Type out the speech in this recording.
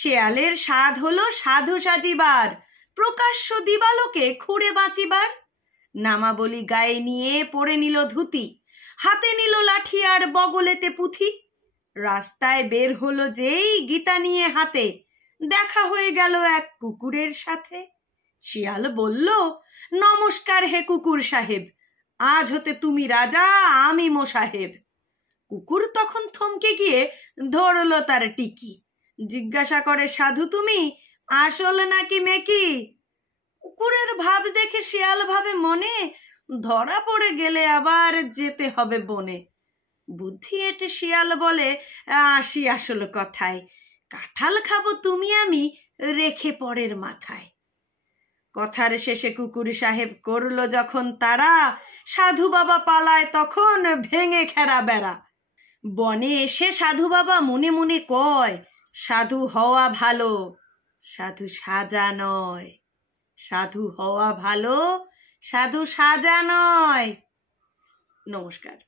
শেয়ালের স্বাদ হলো সাধু সাজিবার, প্রকাশ্য দিবালোকে খুঁড়ে বাঁচিবার। নামাবলী গায়ে নিয়ে পরে নিল ধুতি, হাতে নিল লাঠি আর বগলেতে পুঁথি। রাস্তায় বের হলো যেই গীতা নিয়ে হাতে, দেখা হয়ে গেল এক কুকুরের সাথে। শিয়াল বলল, নমস্কার হে কুকুর সাহেব, আজ হতে তুমি রাজা, আমি মোসাহেব। কুকুর তখন থমকে গিয়ে ধরল তার টিকি, জিজ্ঞাসা করে, সাধু তুমি আসল নাকি মেকি? কুকুরের ভাব দেখে শিয়াল ভাবে মনে, ধরা পড়ে গেলে আবার যেতে হবে বনে। বুদ্ধি এঁটে শিয়াল বলে, আসি আসল কথায়, কাঁঠাল খাবো তুমি আমি রেখে পরের মাথায়। কথার শেষে কুকুর সাহেব করলো যখন তারা, সাধু বাবা পালায় তখন ভেঙে খেরা বেড়া। বনে এসে সাধু বাবা মনে মনে কয়, সাধু হওয়া ভালো, সাধু সাজা নয়। সাধু হওয়া ভালো, সাধু সাজা নয়। নমস্কার।